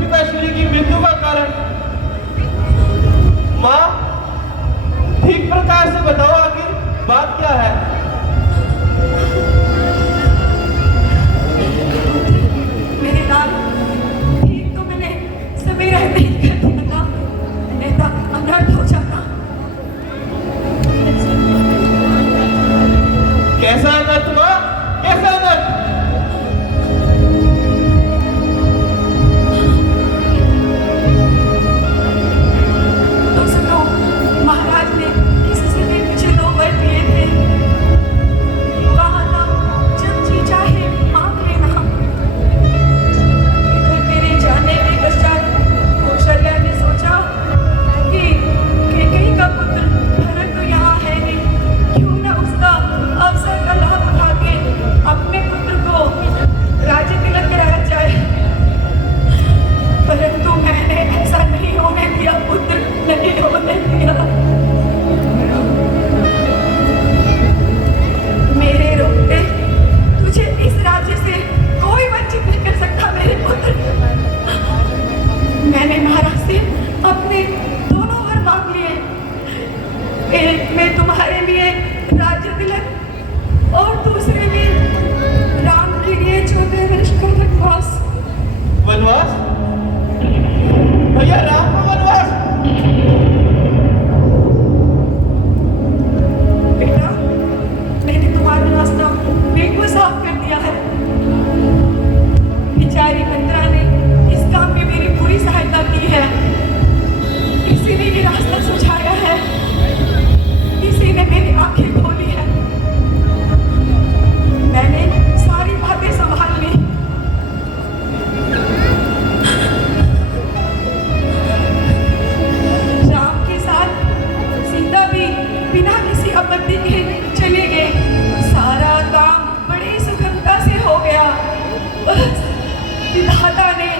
पिताश्री की मृत्यु का कारण? माँ, ठीक प्रकार से बताओ, आखिर बात क्या है? मेरे लाल, ठीक तो मैंने समय रहते ही कर दिया था, नहीं तो अनर्थ हो जाता। कैसा अनर्थ माँ? कैसा अनर्थ? तो सुनो, महाराज ने किसी से भी मुझे 2 वर दिए थे। कहा था, जब जी चाहे मांग लेना। इधर मेरे जाने के पश्चात कौशल्या ने सोचा कि कहीं का पुत्र भरत तो यहाँ है नहीं, क्यों न उसका अवसर का लाभ उठा के अपने पुत्र को राज्य तिलक कराया जाए। परंतु मैंने ऐसा नहीं होने दिया पुत्र, नहीं होने दिया। मेरे रोकते तुझे इस राज्य से कोई वंचित नहीं कर सकता मेरे पुत्र। मैंने महाराज से अपने दोनों वर मांग लिए। एक में तुम्हारे लिए राज्य तिलक और दूसरे में राम के लिए 14 वर्ष का वनवास। वनवास? भैया, राम का वनवास? भी बिना किसी आपत्ति के चले गए। सारा काम बड़ी सुगमता से हो गया। बस विधाता ने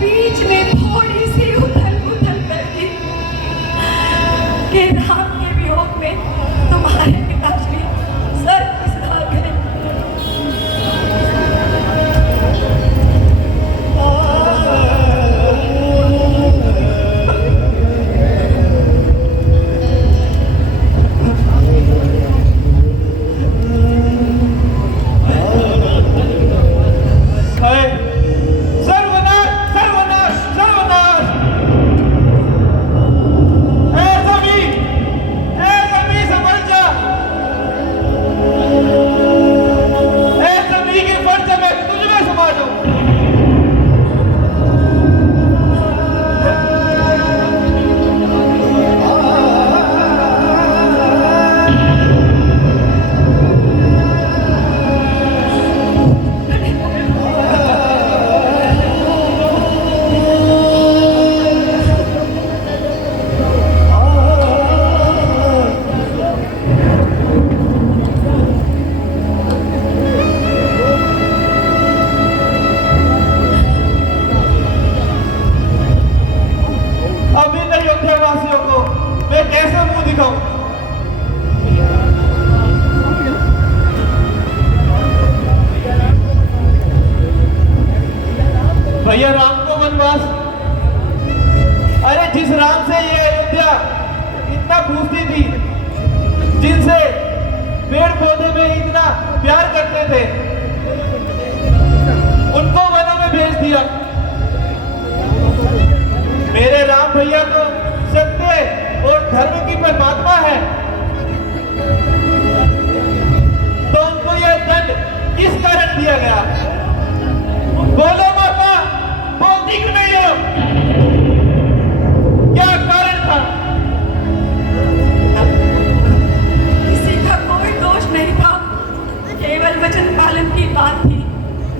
बीच में थोड़ी सी उथल पुथल कर दी कि राम के वियोग में तुम्हारे पिताश्री सर फिसला गए। सर्वनाश सर्वनाश सर्वनाश। ए जमी समझ जा। ए जमी की फर्ज मैं तुझ में समा दूं। अभी इन अयोध्यावासियों को मैं कैसे मुंह दिखाऊं? भैया राम को वनवास, अरे जिस राम से ये अयोध्या इतना पूछती थी, जिनसे पेड़ पौधे में इतना प्यार करते थे, उनको वनों में भेज दिया। मेरे राम भैया तो सत्य और धर्म की परमात्मा है, तो उनको यह दंड किस कारण दिया गया? बोलो माता, बोलती क्यों नहीं हो? क्या कारण था? किसी का कोई दोष नहीं था, केवल वचन पालन की बात थी।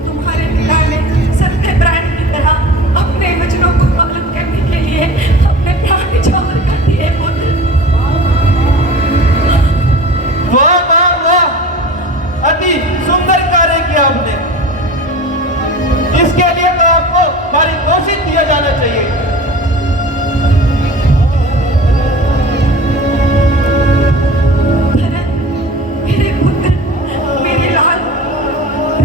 तुम्हारे पिता ने सत्यनारायण की तरह अपने वचनों को पालन करने के लिए अपने प्राण न्यौछावर कर दिए पुत्र। वाह वाह वाह, अति सुंदर कार्य किया आपने। इसके लिए तो आपको पारितोषिक दिया जाना चाहिए। भरत, मेरे पुत्र, मेरे लाल,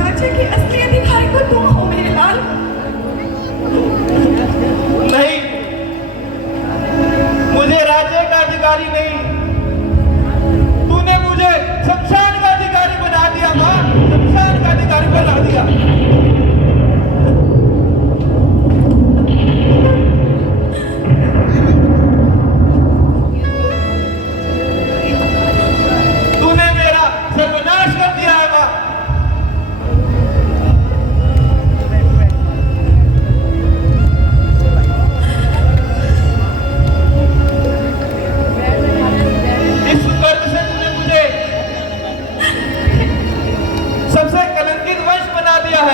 राज्य के असली अधिकारी को तुम हो मेरे लाल। नहीं, मुझे राज्य का अधिकारी नहीं, तूने मुझे शमशान का अधिकारी बना दिया माँ, शमशान का अधिकारी बना दिया। तूने मेरा सर्वनाश कर दिया है माँ। इस कर्ज से तूने मुझे सबसे कलंकित वंश बना दिया है।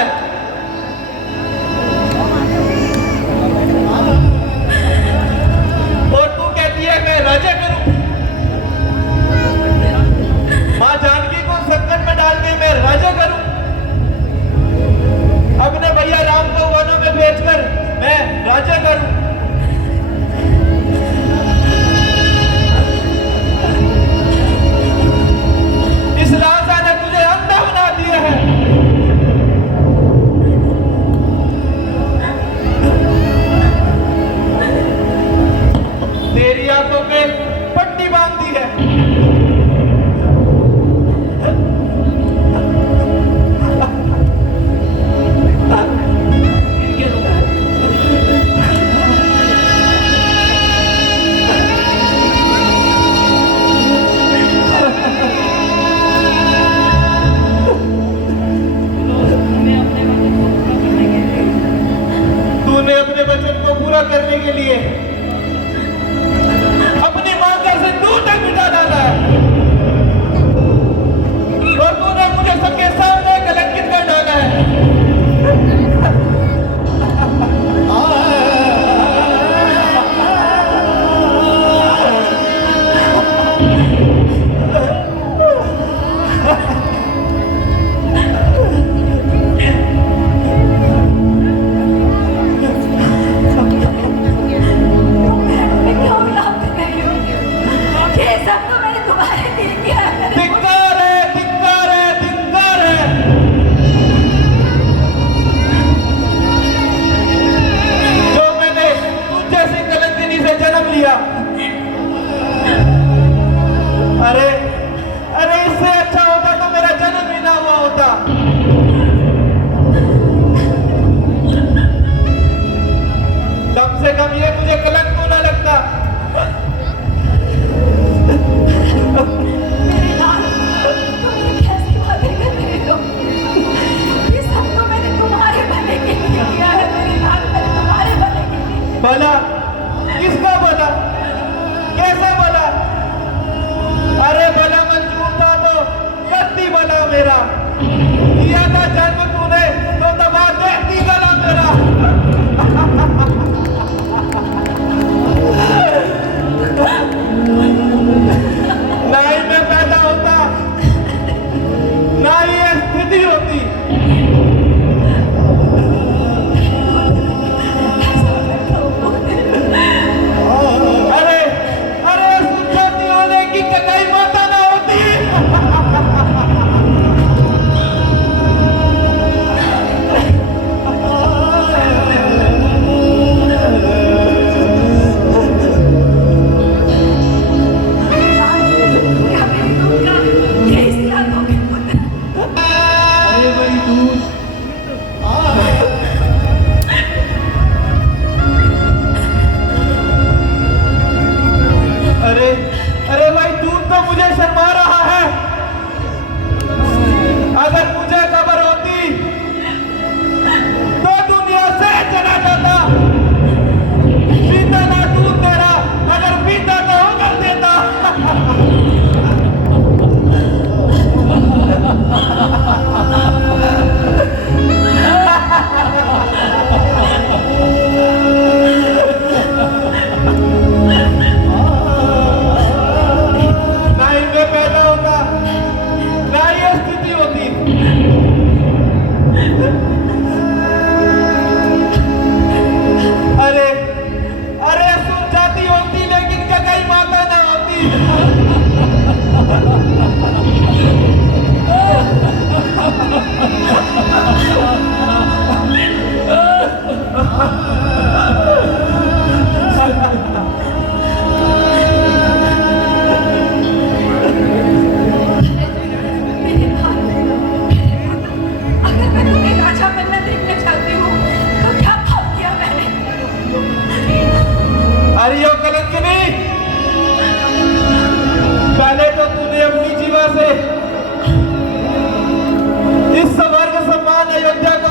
तुम्हारे दिल किया है मेरे धिक्कार है, धिक्कार है, धिक्कार है। जो मैंने तुझ जैसी कलंकिनी से जन्म लिया। अरे अरे इससे अच्छा होता तो मेरा जन्म ही ना हुआ होता। कम से कम ये मुझे कलंक तो ना लगता। मेरे लाल, तुम ये कैसी बातें कर रहे हो? ये सब तो मैंने तुम्हारे भले के लिए किया है मेरे लाल, मैंने तुम्हारे भले के लिए। भला किसका भला? कैसे भला? अरे भला मंजूर था तो कत्ती भला मेरा। दिया था जन्म तूने तो दबा देखती गला मेरा। ना ही मैं पैदा होता, ना ही ये स्थिति होती। अरे अरे सुनती होने की कई माता ना होती। क्या मेरी दूध का ये इस लाखों के पुत्र? अरे भाई दूध, अरे अरे भाई दूध तो मुझे शर्मा रहा है। अगर मुझे खबर होती तो दुनिया से चला जाता। पीता ना दूध तेरा, अगर पीता तो कर देता। ना ही मैं पैदा होता, ना ही ये स्थिति होती। अरे अरे सुन जाती होती लेकिन कई माता ना होती। मेरे लाल, अगर मैं तुम्हें राजा बनना देखना चाहती हूँ तो क्या पाप किया मैंने? अरे यो कलंकिनी, पहले तो तूने अपनी जीवा से इस स्वर्ग सम्मान अयोध्या को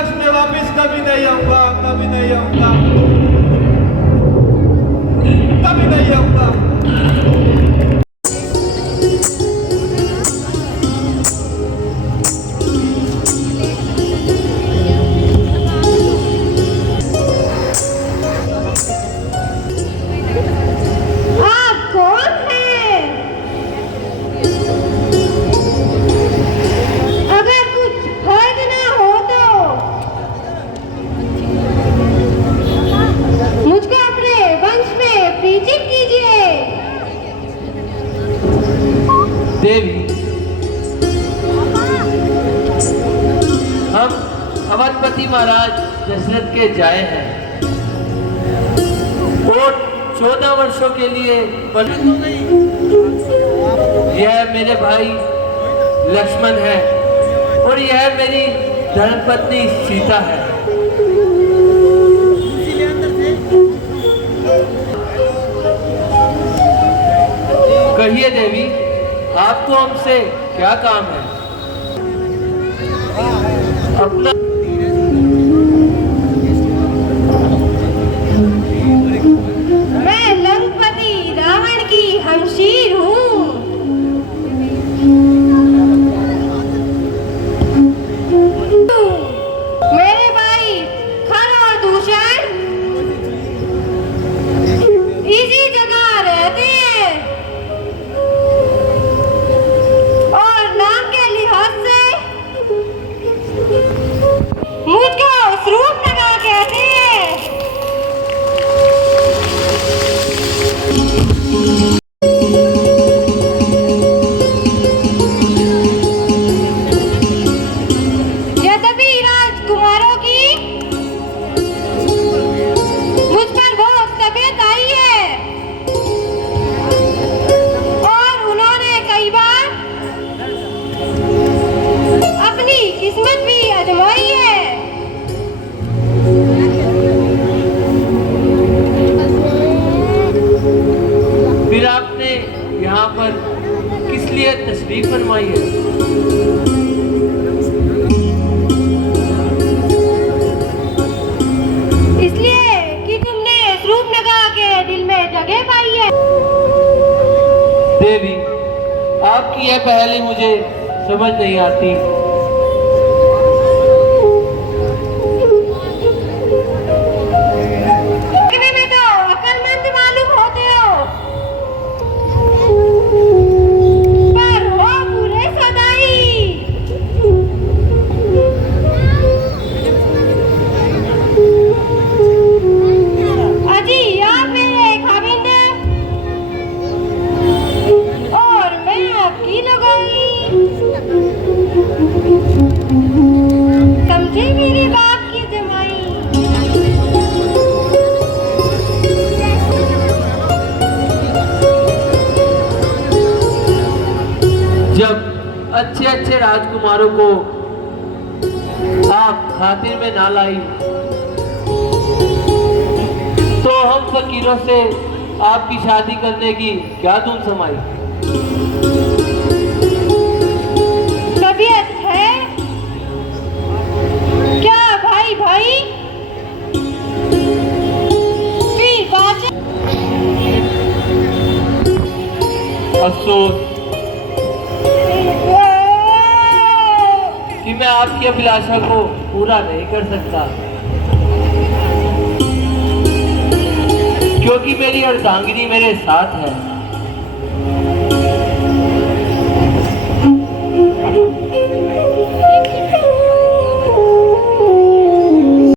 बस मैं वापस कभी नहीं आऊंगा, कभी नहीं आऊंगा, कभी नहीं आऊंगा। देवी, हम अवधपति महाराज दशरथ के जाए हैं और 14 वर्षों के लिए यह मेरे भाई लक्ष्मण है और यह मेरी धर्मपत्नी सीता है। कहिए देवी, आपको हमसे क्या काम है? अपना मैं लंकापति रावण की हमशीर हूँ। मेरे भाई खर और दूषण इसी जगह रहते हैं और नाम के लिहाज से मुझको रूपनगर कहते हैं। यद्यपि राजकुमारों की मुझ पर बहुत तबीयत आई है और उन्होंने कई बार अपनी किस्मत भी आजमाई है। फिर आपने यहाँ पर किस लिए तशरीफ फरमाई है? इसलिए कि तुमने रूपनगर के दिल में जगह पाई है। देवी, आपकी यह पहेली मुझे समझ नहीं आती। देखने में तो अक्लमंद मालूम होते हो, पर हो पूरे सदाई। अजी आप मेरे खाविंदे और मैं आपकी लगाई। समझे मेरी बात की जमाई। जब अच्छे अच्छे राजकुमारों को आप खातिर में ना लाई तो हम फकीरों से आपकी शादी करने की क्या धुन समाई? तबीयत है क्या भाई भाई? फिर बात अफसोस कि मैं आपकी अभिलाषा को पूरा नहीं कर सकता, क्योंकि मेरी अर्धांगिनी मेरे साथ है।